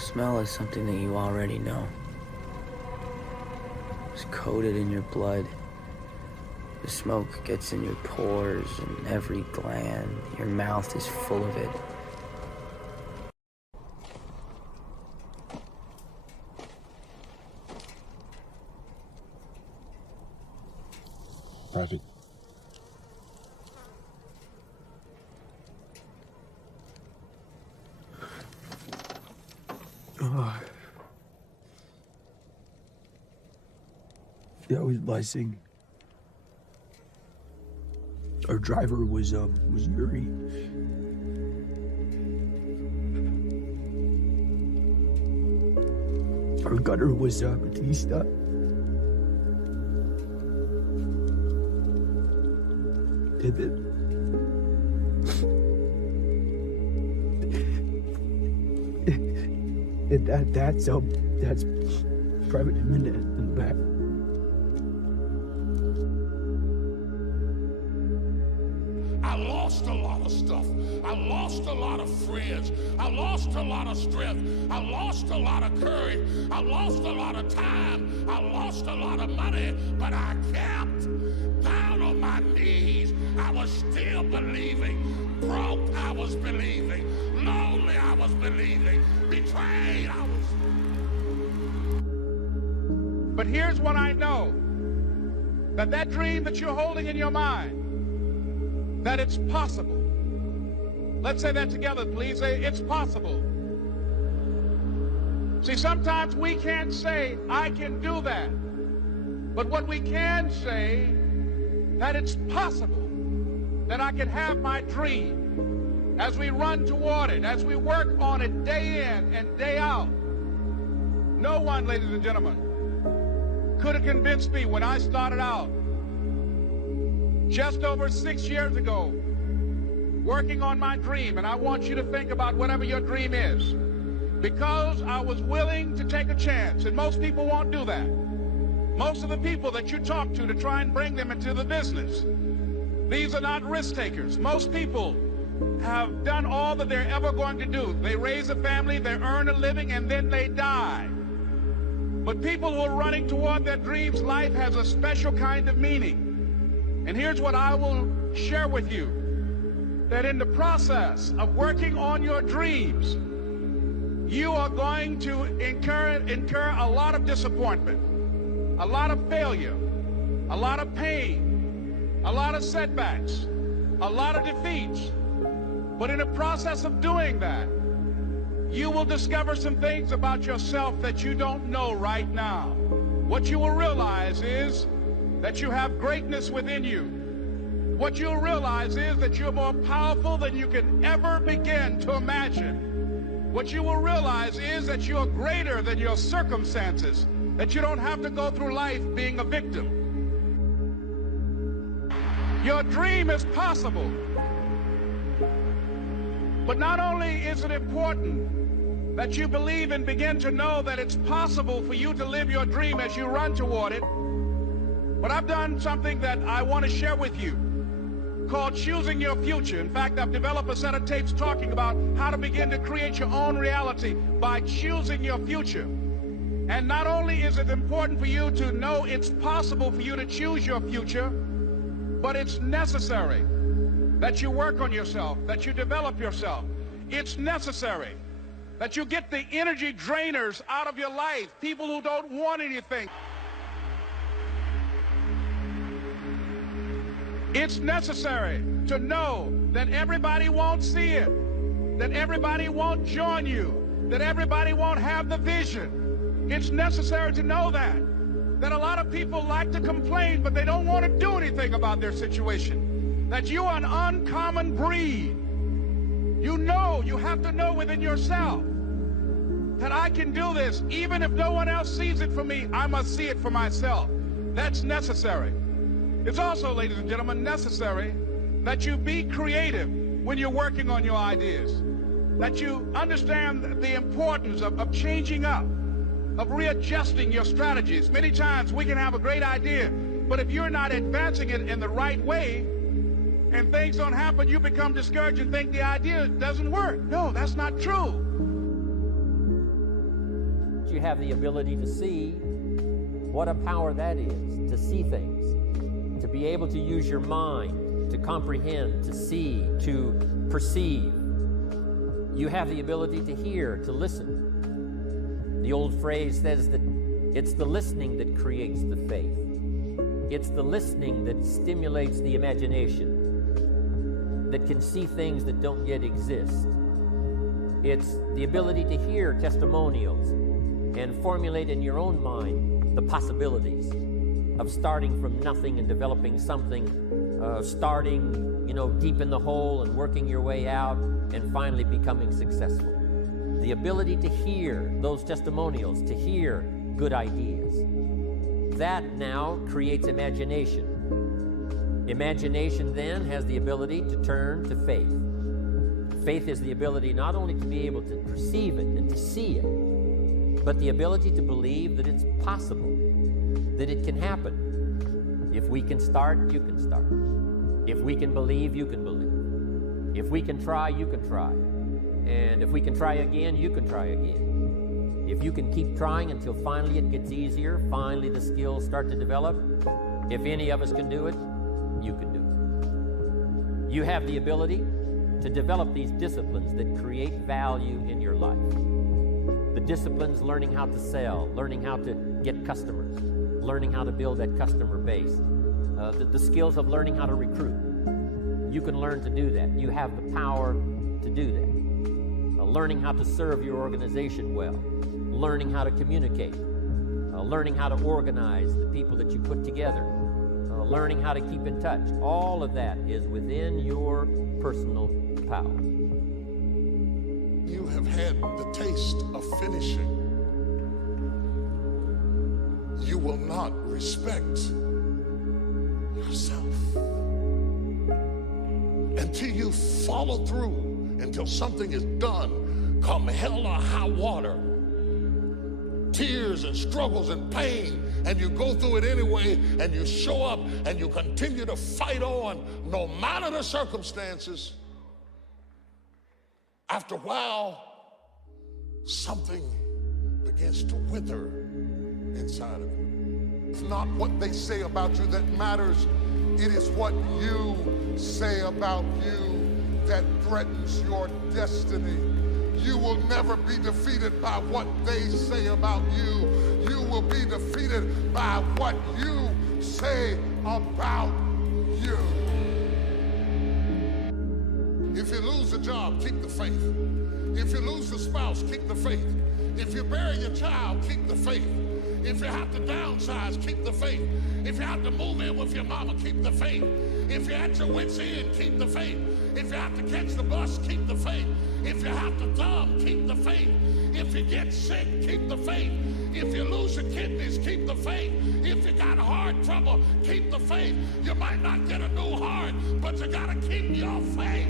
Smell is something that you already know. It's coated in your blood. The smoke gets in your pores and every gland. Your mouth is full of it. Private. That was a blessing. Our driver was Yuri. Our gunner was Batista. And then that's Private Jimenez in the back. I lost a lot of stuff. I lost a lot of friends. I lost a lot of strength. I lost a lot of courage. I lost a lot of time. I lost a lot of money. But I kept down on my knees. I was still believing. Broke, I was believing. Lonely, I was believing. Betrayed, I was. But here's what I know. That dream that you're holding in your mind, that it's possible. Let's say that together, please. Say, it's possible. See, sometimes we can't say, I can do that. But what we can say, that it's possible that I can have my dream as we run toward it, as we work on it day in and day out. No one, ladies and gentlemen, could have convinced me when I started out just over 6 years ago, working on my dream. And I want you to think about whatever your dream is, because I was willing to take a chance. And most people won't do that. Most of the people that you talk to try and bring them into the business, these are not risk takers. Most people have done all that they're ever going to do. They raise a family, they earn a living, and then they die. But people who are running toward their dreams, life has a special kind of meaning. And here's what I will share with you, that in the process of working on your dreams, you are going to incur a lot of disappointment, a lot of failure, a lot of pain, a lot of setbacks, a lot of defeats. But in the process of doing that, you will discover some things about yourself that you don't know right now. What you will realize is that you have greatness within you. What you'll realize is that you're more powerful than you can ever begin to imagine. What you will realize is that you're greater than your circumstances, that you don't have to go through life being a victim. Your dream is possible. But not only is it important that you believe and begin to know that it's possible for you to live your dream as you run toward it, but I've done something that I want to share with you called choosing your future. In fact, I've developed a set of tapes talking about how to begin to create your own reality by choosing your future. And not only is it important for you to know it's possible for you to choose your future, but it's necessary that you work on yourself, that you develop yourself. It's necessary that you get the energy drainers out of your life, people who don't want anything. It's necessary to know that everybody won't see it, that everybody won't join you, that everybody won't have the vision. It's necessary to know that a lot of people like to complain, but they don't want to do anything about their situation, that you are an uncommon breed. You know, you have to know within yourself that I can do this. Even if no one else sees it for me, I must see it for myself. That's necessary. It's also, ladies and gentlemen, necessary that you be creative when you're working on your ideas, that you understand the importance of changing up, of readjusting your strategies. Many times we can have a great idea, but if you're not advancing it in the right way and things don't happen, you become discouraged and think the idea doesn't work. No, that's not true. you have the ability to see. What a power that is, to see things, to be able to use your mind, to comprehend, to see, to perceive. You have the ability to hear, to listen. The old phrase says that it's the listening that creates the faith. It's the listening that stimulates the imagination, that can see things that don't yet exist. It's the ability to hear testimonials and formulate in your own mind the possibilities of starting from nothing and developing something, starting, deep in the hole and working your way out and finally becoming successful. The ability to hear those testimonials, to hear good ideas. That now creates imagination. Imagination then has the ability to turn to faith. Faith is the ability not only to be able to perceive it and to see it, but the ability to believe that it's possible, that it can happen. If we can start, you can start. If we can believe, you can believe. If we can try, you can try. And if we can try again, you can try again. If you can keep trying until finally it gets easier, finally the skills start to develop, if any of us can do it, you can do it. You have the ability to develop these disciplines that create value in your life. The disciplines: learning how to sell, learning how to get customers, learning how to build that customer base, the skills of learning how to recruit. You can learn to do that. You have the power to do that. Learning how to serve your organization well, learning how to communicate, learning how to organize the people that you put together, learning how to keep in touch. All of that is within your personal power. You have had the taste of finishing. You will not respect yourself until you follow through, until something is done, come hell or high water. Tears and struggles and pain, and you go through it anyway, and you show up and you continue to fight on no matter the circumstances. After a while, something begins to wither inside of you. It's not what they say about you that matters. It is what you say about you that threatens your destiny. You will never be defeated by what they say about you. You will be defeated by what you say about you. If you lose a job, keep the faith. If you lose a spouse, keep the faith. If you bury your child, keep the faith. If you have to downsize, keep the faith. If you have to move in with your mama, keep the faith. If you're at your wit's end, keep the faith. If you have to catch the bus, keep the faith. If you have to thumb, keep the faith. If you get sick, keep the faith. If you lose your kidneys, keep the faith. If you got heart trouble, keep the faith. You might not get a new heart, but you got to keep your faith.